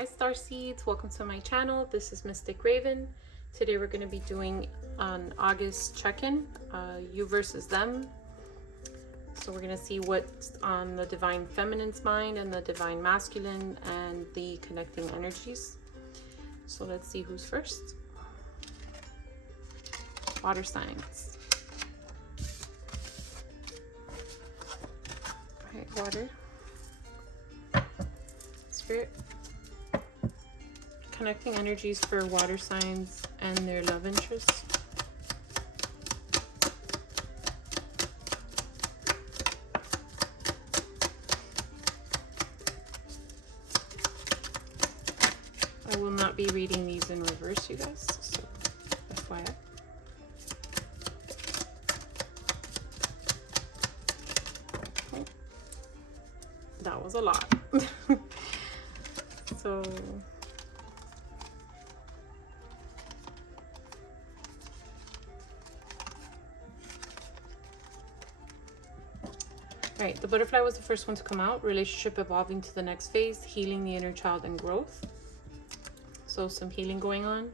Hi Star Seeds, welcome to my channel. This is Mystic Raven. Today we're going to be doing an August check-in, you versus them. So we're going to see what's on the Divine Feminine's mind and the Divine Masculine and the connecting energies. So let's see who's first. Water signs. Alright, water. Spirit. Connecting energies for water signs and their love interests. I will not be reading these in reverse, you guys, so FYI. Okay. That was a lot. So right, the butterfly was the first one to come out. Relationship evolving to the next phase, healing the inner child and growth. So some healing going on.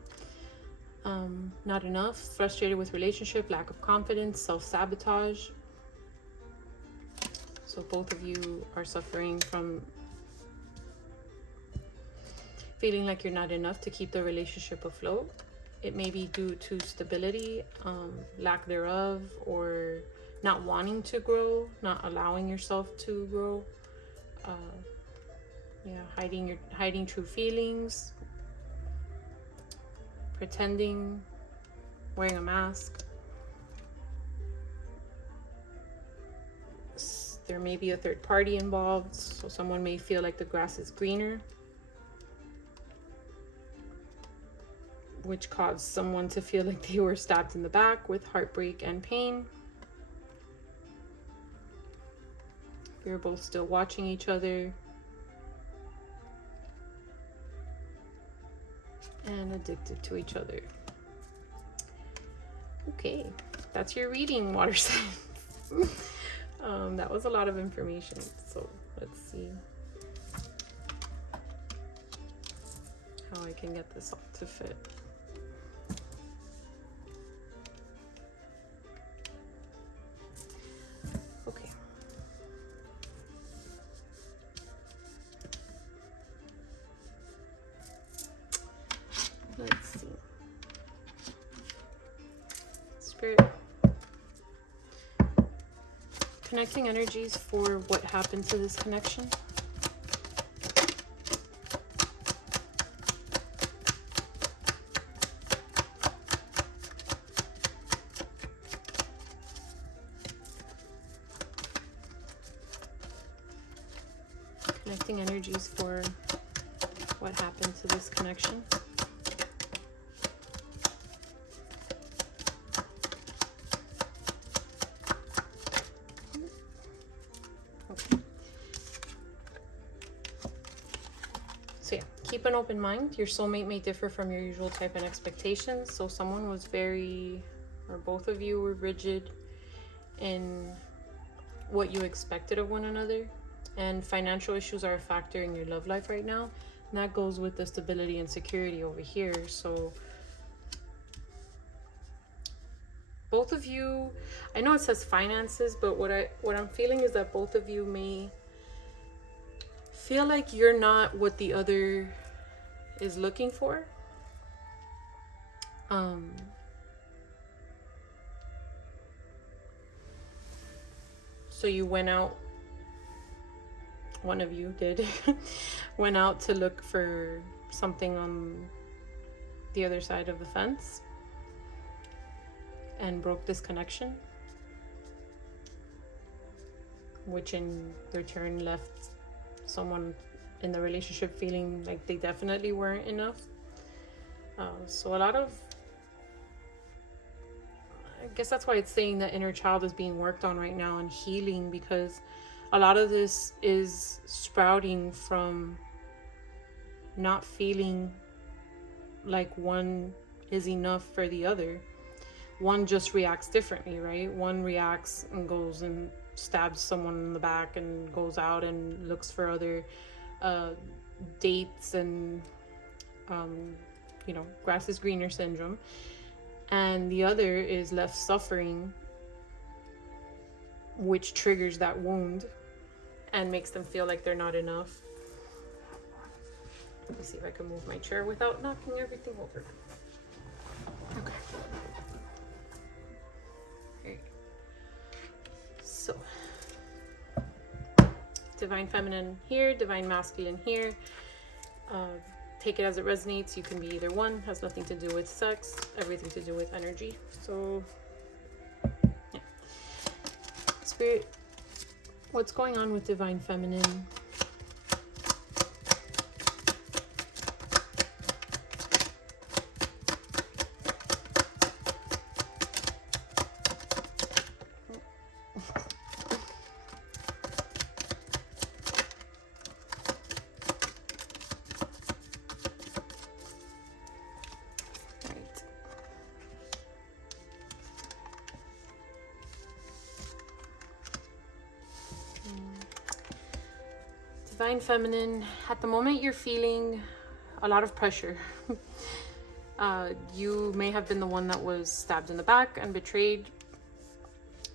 Not enough, frustrated with relationship, lack of confidence, self-sabotage. So both of you are suffering from feeling like you're not enough to keep the relationship afloat. It may be due to stability, lack thereof, or not wanting to grow, not allowing yourself to grow. Hiding true feelings, pretending, wearing a mask. There may be a third party involved, so someone may feel like the grass is greener, which caused someone to feel like they were stabbed in the back with heartbreak and pain. You're both still watching each other and addicted to each other. Okay, that's your reading, water signs. That was a lot of information, so let's see how I can get this all to fit. Okay. Let's see. Spirit. Connecting energies for what happened to this connection. Connecting energies for what happened to this connection. Okay. So yeah, keep an open mind. Your soulmate may differ from your usual type and expectations. So someone was very, or both of you were rigid in what you expected of one another. And financial issues are a factor in your love life right now. And that goes with the stability and security over here. So both of you, I know it says finances, but what I'm feeling is that both of you may feel like you're not what the other is looking for. So you went out, one of you did, went out to look for something on the other side of the fence and broke this connection, which in return left someone in the relationship feeling like they definitely weren't enough. So a lot of, I guess that's why it's saying that inner child is being worked on right now and healing, because a lot of this is sprouting from not feeling like one is enough for the other. One just reacts differently, right? One reacts and goes and stabs someone in the back and goes out and looks for other dates and grass is greener syndrome, and the other is left suffering, which triggers that wound and makes them feel like they're not enough. Let me see if I can move my chair without knocking everything over. Okay. Okay. So, divine feminine here, divine masculine here. Take it as it resonates. You can be either one. Has nothing to do with sex, everything to do with energy. So, yeah. Spirit, what's going on with divine feminine? Divine feminine, at the moment you're feeling a lot of pressure. You may have been the one that was stabbed in the back and betrayed,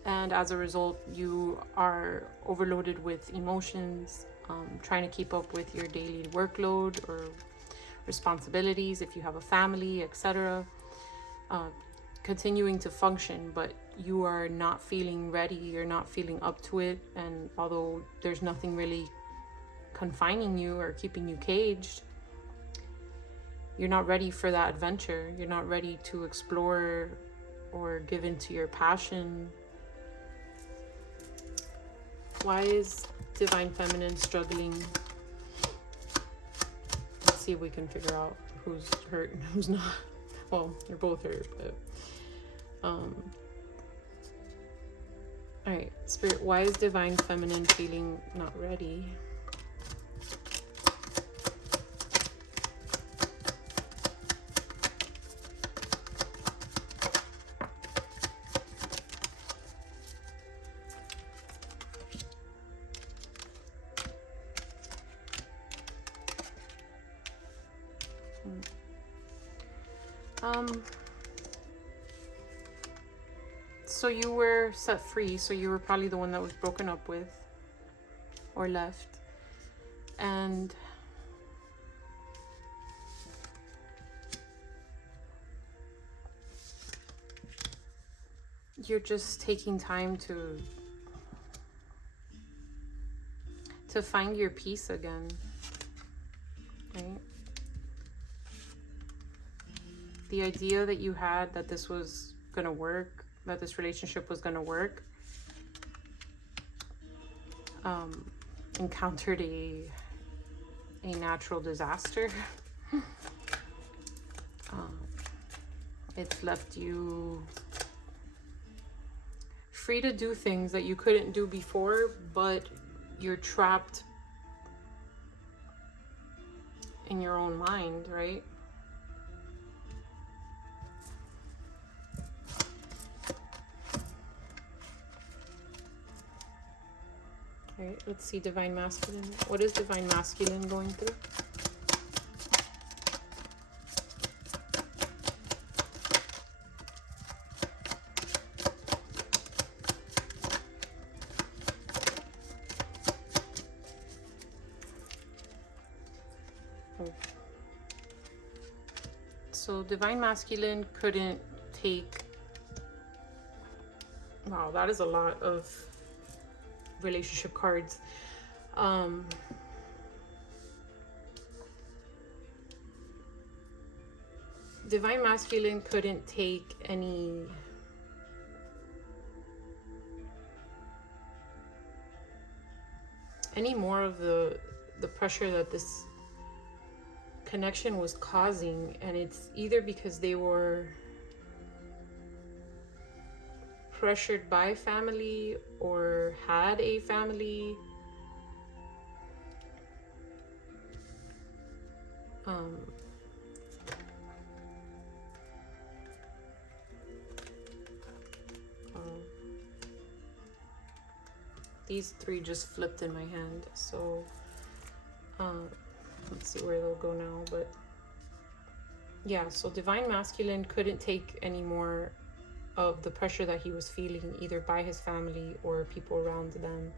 and as a result you are overloaded with emotions, trying to keep up with your daily workload or responsibilities if you have a family, etc. Continuing to function, but you are not feeling ready, you're not feeling up to it, and although there's nothing really confining you or keeping you caged, you're not ready for that adventure. You're not ready to explore or give into your passion. Why is divine feminine struggling? Let's see if we can figure out who's hurt and who's not. Well, you're both hurt, but all right, Spirit, why is divine feminine feeling not ready? So you were set free, so you were probably the one that was broken up with or left, and you're just taking time to find your peace again, right? The idea that you had that this was gonna work, that this relationship was gonna work, encountered a natural disaster. It's left you free to do things that you couldn't do before, but you're trapped in your own mind, right? All right, let's see divine masculine. What is divine masculine going through? So divine masculine couldn't take, wow, that is a lot of relationship cards. Divine masculine couldn't take any more of the pressure that this connection was causing, and it's either because they were pressured by family or had a family, these three just flipped in my hand, so let's see where they'll go now. But yeah, so divine masculine couldn't take any more of the pressure that he was feeling, either by his family or people around them.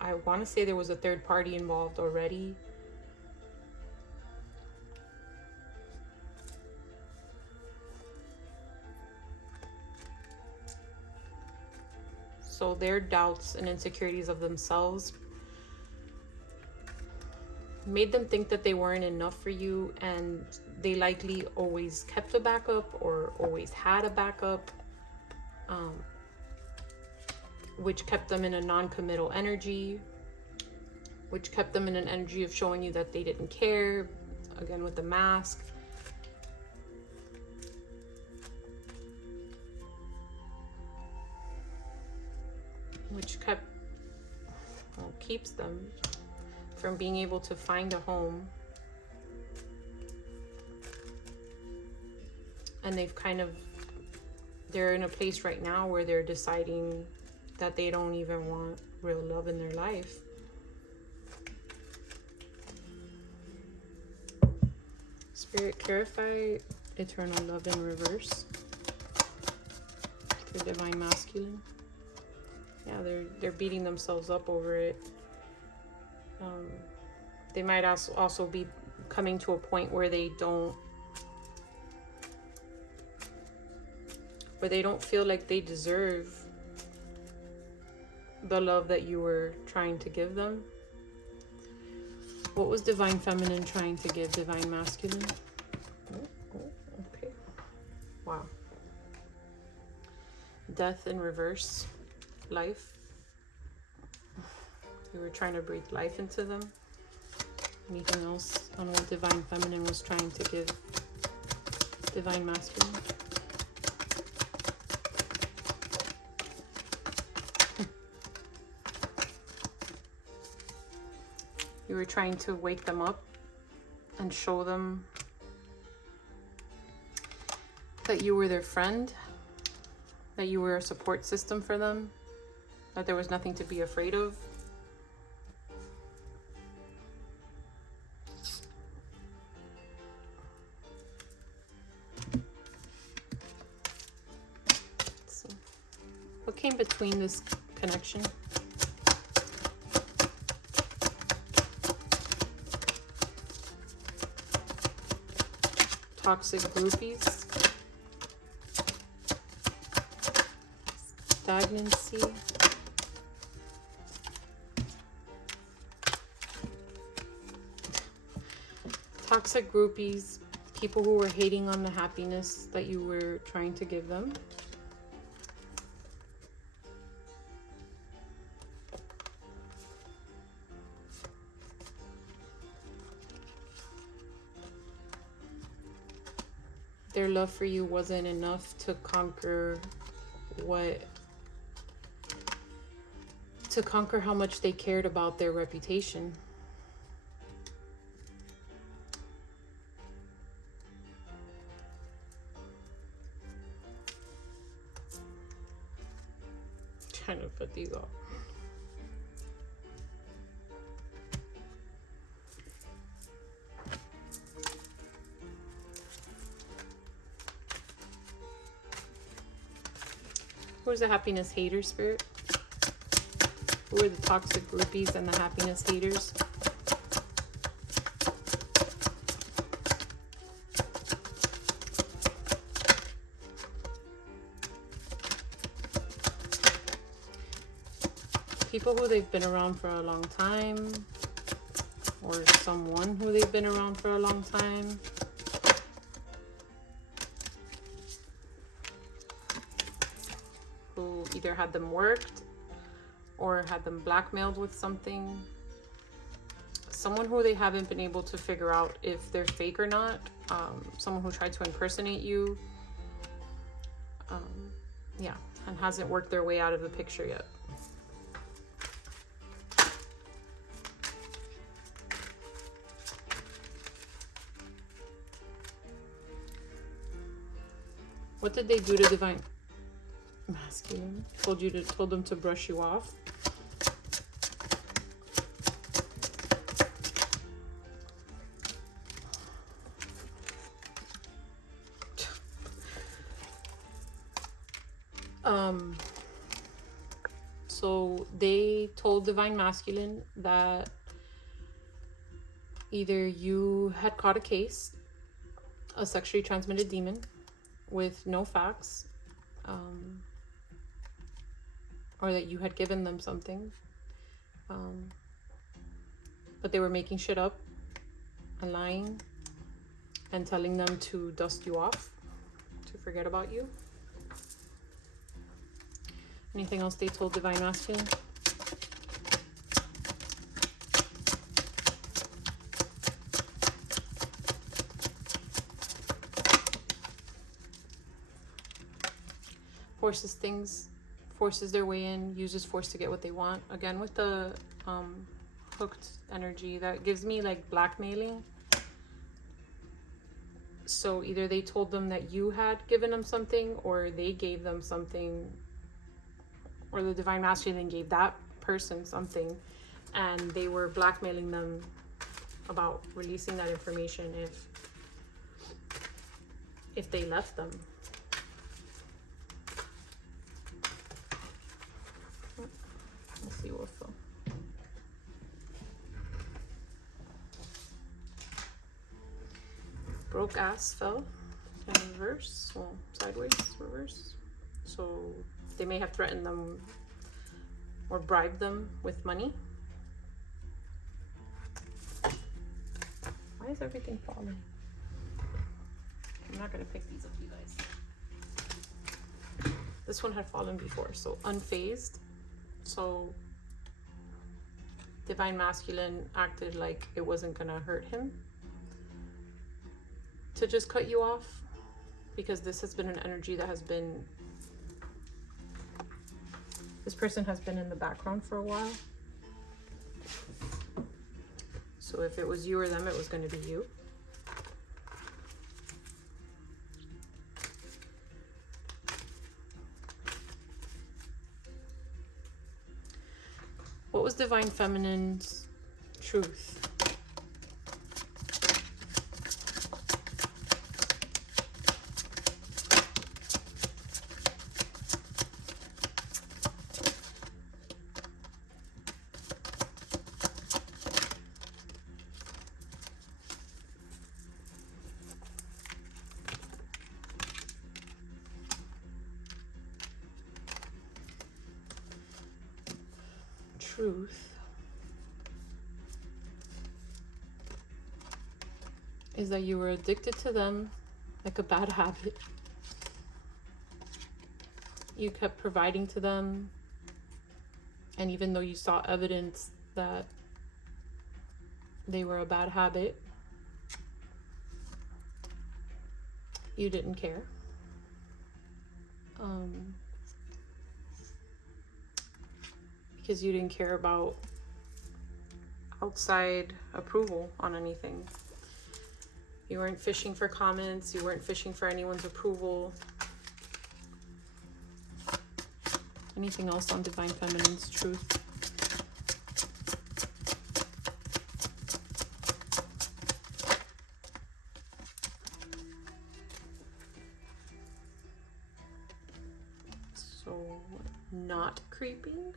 I want to say there was a third party involved already. So their doubts and insecurities of themselves made them think that they weren't enough for you, and they likely always kept a backup or always had a backup, which kept them in a non-committal energy, which kept them in an energy of showing you that they didn't care, again with the mask. Which keeps them from being able to find a home. And they're in a place right now where they're deciding that they don't even want real love in their life. Spirit, clarify eternal love in reverse for divine masculine. Yeah, they're beating themselves up over it. They might also be coming to a point where they don't feel like they deserve the love that you were trying to give them. What was divine feminine trying to give divine masculine? Okay. Wow. Death in reverse. Life. You were trying to breathe life into them. Anything else on what divine feminine was trying to give divine masculine? You were trying to wake them up and show them that you were their friend, that you were a support system for them, that there was nothing to be afraid of. Let's see. What came between this connection? Toxic groupies, stagnancy, toxic groupies, people who were hating on the happiness that you were trying to give them. Their love for you wasn't enough to conquer how much they cared about their reputation. Trying to put these off. Who's the happiness hater, Spirit? Who are the toxic groupies and the happiness haters? People who they've been around for a long time, or someone who they've been around for a long time. Who either had them worked or had them blackmailed with something. Someone who they haven't been able to figure out if they're fake or not. Someone who tried to impersonate you. Yeah, and hasn't worked their way out of the picture yet. What did they do to divine masculine. Told them to brush you off. So they told divine masculine that either you had caught a case, a sexually transmitted demon with no facts, or that you had given them something, but they were making shit up and lying and telling them to dust you off, to forget about you. Anything else they told divine masculine? Forces their way in, uses force to get what they want. Again, with the hooked energy, that gives me like blackmailing. So either they told them that you had given them something, or they gave them something, or the divine masculine gave that person something, and they were blackmailing them about releasing that information if they left them. Let's see what fell. Broke ass fell in reverse, well, sideways, reverse. So they may have threatened them or bribed them with money. Why is everything falling? I'm not gonna pick these up, you guys. This one had fallen before, so unfazed. So divine masculine acted like it wasn't gonna hurt him to just cut you off, because this has been an energy that has been, this person has been in the background for a while. So if it was you or them, it was going to be you. What was divine feminine's truth? Truth is that you were addicted to them like a bad habit. You kept providing to them, and even though you saw evidence that they were a bad habit, you didn't care. Because you didn't care about outside approval on anything. You weren't fishing for comments, you weren't fishing for anyone's approval. Anything else on divine feminine's truth? So, not creeping.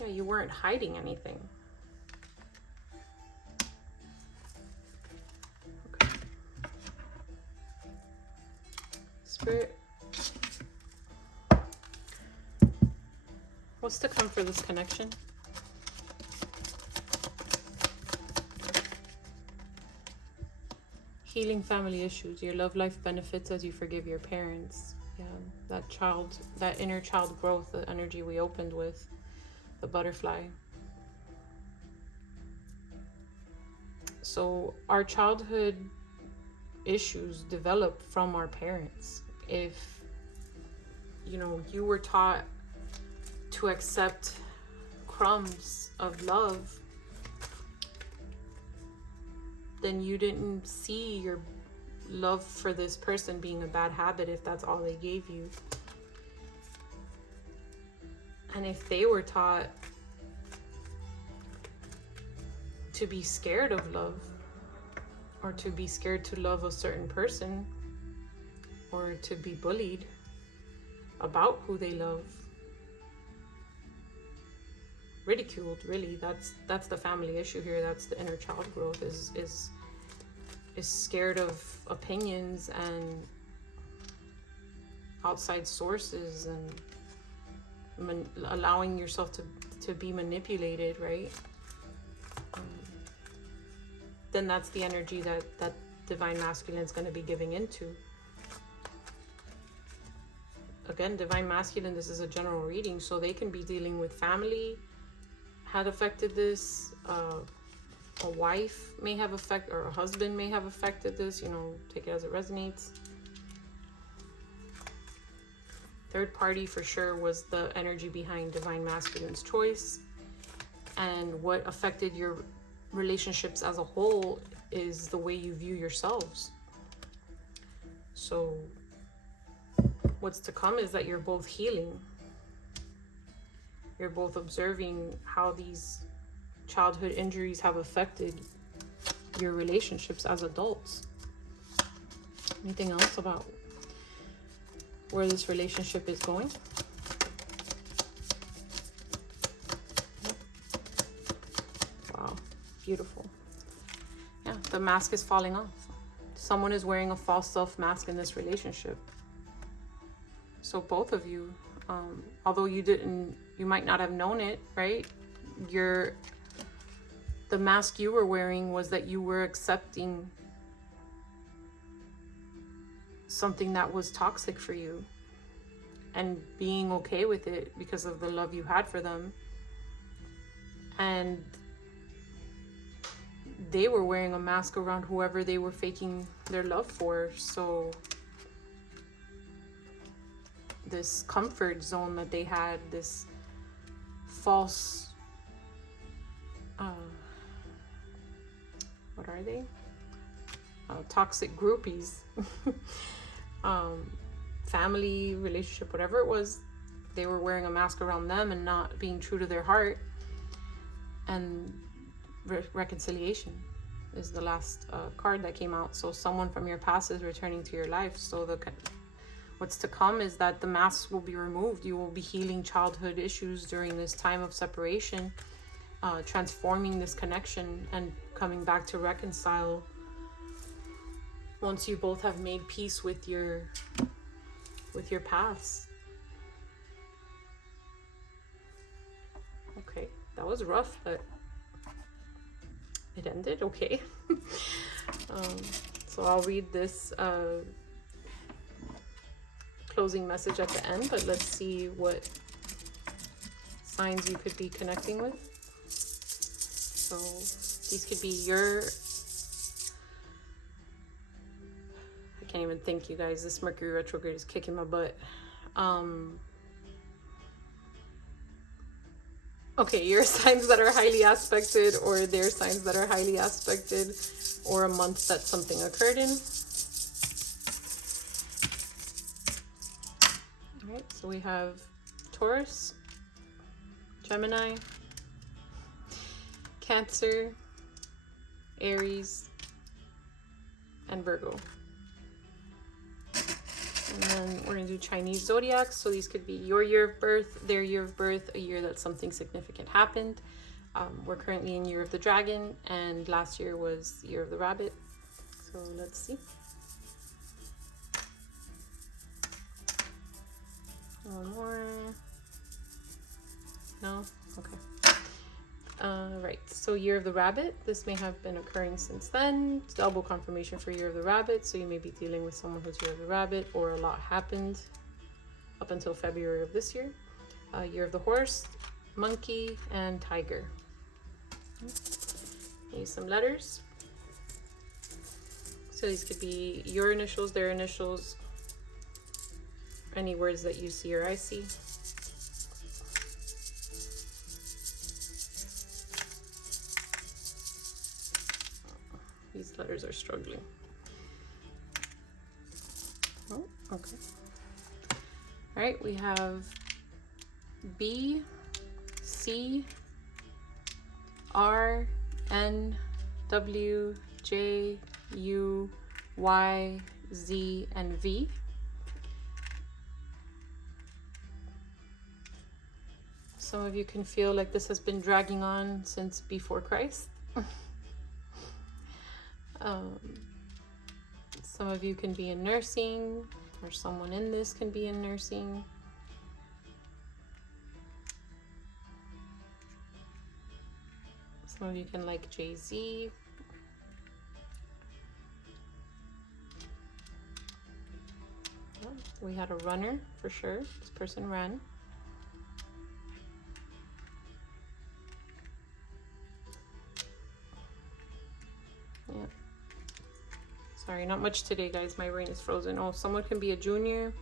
Yeah, you weren't hiding anything. Okay. Spirit, what's to come for this connection? Healing family issues. Your love life benefits as you forgive your parents. Yeah, that inner child growth, the energy we opened with, the butterfly. So our childhood issues develop from our parents. If, you were taught to accept crumbs of love, then you didn't see your love for this person being a bad habit if that's all they gave you. And if they were taught to be scared of love, or to be scared to love a certain person, or to be bullied about who they love, ridiculed, really, that's the family issue here. That's the inner child growth, is scared of opinions and outside sources, and allowing yourself to be manipulated, right? Then that's the energy that divine masculine is going to be giving into. Again, divine masculine, this is a general reading, so they can be dealing with family had affected this, a wife may have affected, or a husband may have affected this, you know, take it as it resonates. Third party for sure was the energy behind divine masculine's choice. And what affected your relationships as a whole is the way you view yourselves. So what's to come is that you're both healing. You're both observing how these childhood injuries have affected your relationships as adults. Anything else about where this relationship is going? Wow, beautiful. Yeah, the mask is falling off. Someone is wearing a false self mask in this relationship. So both of you, although you might not have known it, right? The mask you were wearing was that you were accepting something that was toxic for you and being okay with it because of the love you had for them. And they were wearing a mask around whoever they were faking their love for. So this comfort zone that they had, this false, what are they? Toxic groupies, family, relationship, whatever it was, they were wearing a mask around them and not being true to their heart. And reconciliation is the last card that came out. So someone from your past is returning to your life. So what's to come is that the masks will be removed. You will be healing childhood issues during this time of separation, transforming this connection and coming back to reconcile once you both have made peace with your paths. Okay, that was rough, but it ended okay. So I'll read this closing message at the end, but let's see what signs you could be connecting with. So these could be your, I can't even think, you guys, this Mercury retrograde is kicking my butt. Okay, your signs that are highly aspected, or their signs that are highly aspected, or a month that something occurred in. All right, so we have Taurus, Gemini, Cancer, Aries, and Virgo. And then we're going to do Chinese zodiacs. So these could be your year of birth, their year of birth, a year that something significant happened. We're currently in Year of the Dragon, and last year was Year of the Rabbit. So let's see. One more. No? Okay. Right, so Year of the Rabbit, this may have been occurring since then. Double confirmation for Year of the Rabbit, so you may be dealing with someone who's Year of the Rabbit, or a lot happened up until February of this year. Year of the Horse, Monkey, and Tiger. Use some letters. So these could be your initials, their initials, any words that you see or I see. These letters are struggling. Oh, okay. All right, we have B, C, R, N, W, J, U, Y, Z, and V. Some of you can feel like this has been dragging on since before Christ. Some of you can be in nursing, or someone in this can be in nursing. Some of you can like Jay-Z. Yeah, we had a runner for sure. This person ran. Yeah. Sorry, not much today, guys. My brain is frozen. Oh, someone can be a junior.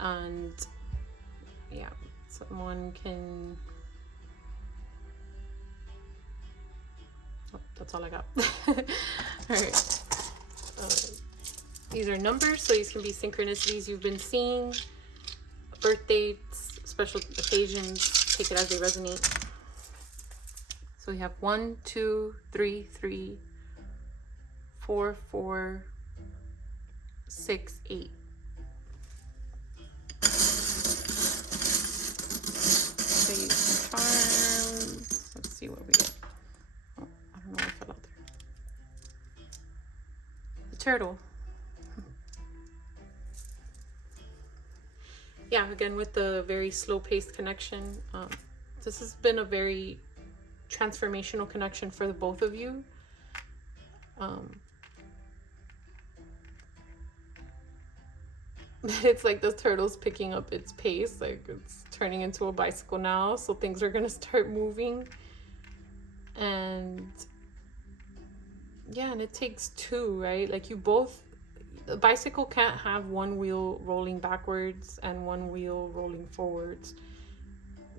And yeah, someone can... Oh, that's all I got. All right. These are numbers, so these can be synchronicities you've been seeing, birth dates, special occasions. Take it as they resonate. So we have 1, 2, 3, 3, 4, 4, 6, 8. So use some charms. Let's see what we get. Oh, I don't know what fell out there. The turtle. Yeah, again, with the very slow-paced connection, this has been a very transformational connection for the both of you. It's like the turtle's picking up its pace, like it's turning into a bicycle now, so things are gonna start moving. And yeah, and it takes two, right? Like you both, a bicycle can't have one wheel rolling backwards and one wheel rolling forwards.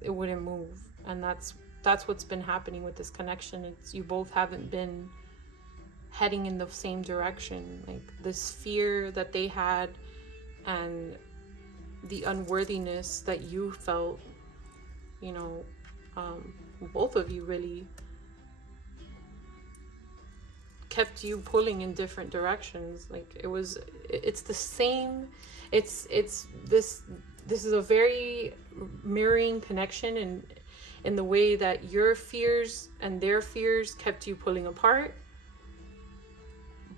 It wouldn't move. And that's what's been happening with this connection. It's you both haven't been heading in the same direction. Like this fear that they had and the unworthiness that you felt, you know, both of you really kept you pulling in different directions. Like it's the same, this is a very mirroring connection in the way that your fears and their fears kept you pulling apart,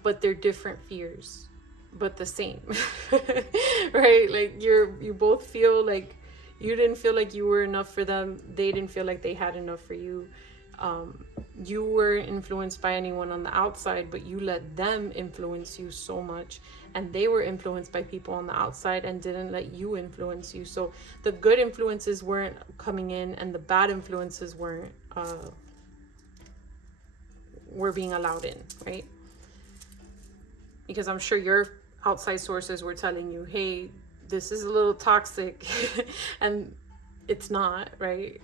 but they're different fears, but the same. Right? Like you both feel like you didn't feel like you were enough for them, they didn't feel like they had enough for you. You weren't influenced by anyone on the outside, but you let them influence you so much, and they were influenced by people on the outside and didn't let you influence you. So the good influences weren't coming in and the bad influences were being allowed in, right? Because I'm sure your outside sources were telling you, hey, this is a little toxic, and it's not, right?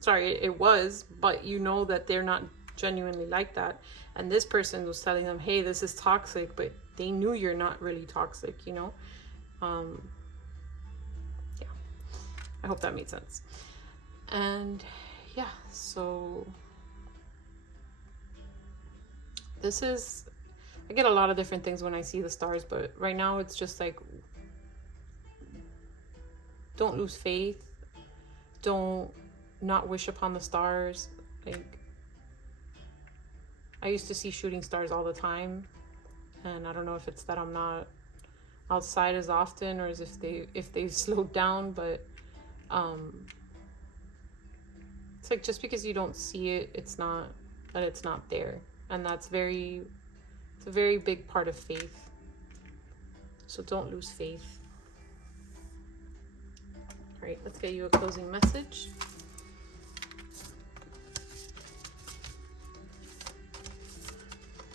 Sorry, it was, but you know that they're not genuinely like that. And this person was telling them, hey, this is toxic, but they knew you're not really toxic, you know? Yeah, I hope that made sense. And yeah, so this is, I get a lot of different things when I see the stars, but right now it's just like, don't lose faith. Don't not wish upon the stars. Like, I used to see shooting stars all the time, and I don't know if it's that I'm not outside as often, or as if they've slowed down, but it's like just because you don't see it, it's not that it's not there. And it's a very big part of faith. So don't lose faith. All right, let's get you a closing message.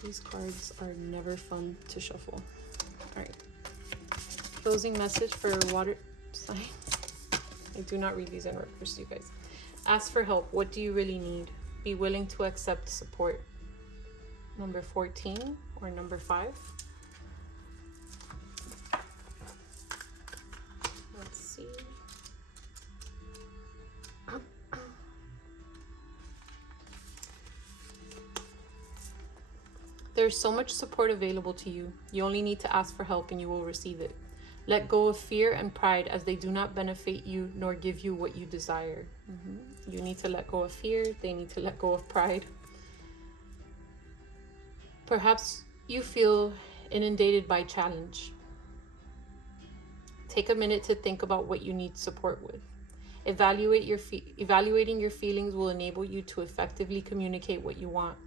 These cards are never fun to shuffle. All right. Closing message for water signs. I do not read these in reverse, you guys. Ask for help. What do you really need? Be willing to accept support. number 14, or number 5. Let's see. There's so much support available to you. You only need to ask for help and you will receive it. Let go of fear and pride, as they do not benefit you nor give you what you desire. You need to let go of fear. They need to let go of pride. Perhaps you feel inundated by challenge. Take a minute to think about what you need support with. Evaluating your feelings will enable you to effectively communicate what you want.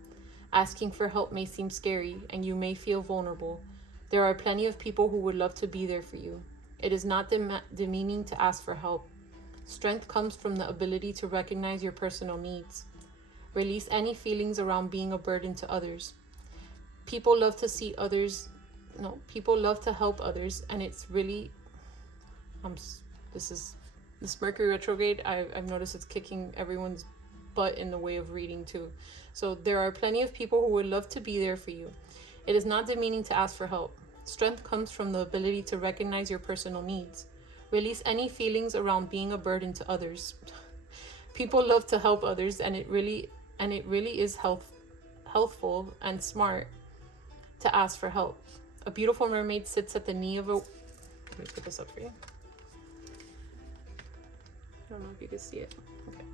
Asking for help may seem scary and you may feel vulnerable. There are plenty of people who would love to be there for you. It is not demeaning to ask for help. Strength comes from the ability to recognize your personal needs. Release any feelings around being a burden to others. People love to help others, and it's really, this Mercury retrograde, I've noticed it's kicking everyone's butt in the way of reading too. So there are plenty of people who would love to be there for you. It is not demeaning to ask for help. Strength comes from the ability to recognize your personal needs. Release any feelings around being a burden to others. People love to help others, and it really is healthful and smart to ask for help. A beautiful mermaid sits at the knee of a... Let me put this up for you. I don't know if you can see it. Okay.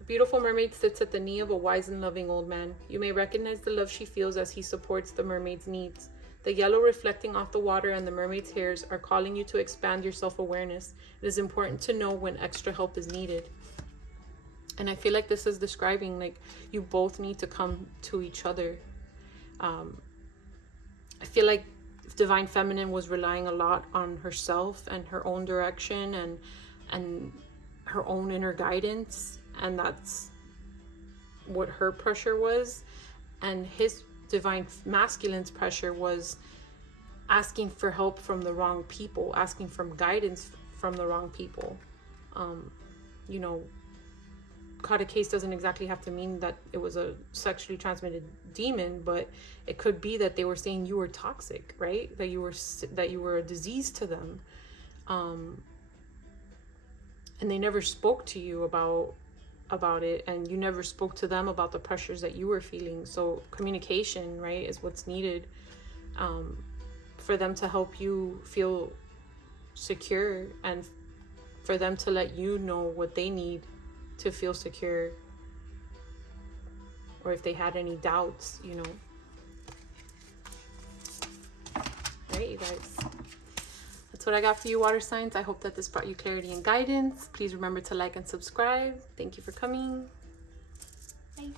A beautiful mermaid sits at the knee of a wise and loving old man. You may recognize the love she feels as he supports the mermaid's needs. The yellow reflecting off the water and the mermaid's hairs are calling you to expand your self-awareness. It is important to know when extra help is needed. And I feel like this is describing, like, you both need to come to each other. I feel like Divine Feminine was relying a lot on herself and her own direction and her own inner guidance, and that's what her pressure was. And his Divine Masculine's pressure was asking for help from the wrong people, asking for guidance from the wrong people. You know, caught a case doesn't exactly have to mean that it was a sexually transmitted demon, but it could be that they were saying you were toxic, right? That you were a disease to them, and they never spoke to you about it, and you never spoke to them about the pressures that you were feeling. So communication, right, is what's needed for them to help you feel secure, and for them to let you know what they need to feel secure, or if they had any doubts, you know. Right, you guys, that's what I got for you, water signs. I hope that this brought you clarity and guidance. Please remember to like and subscribe. Thank you for coming. Bye.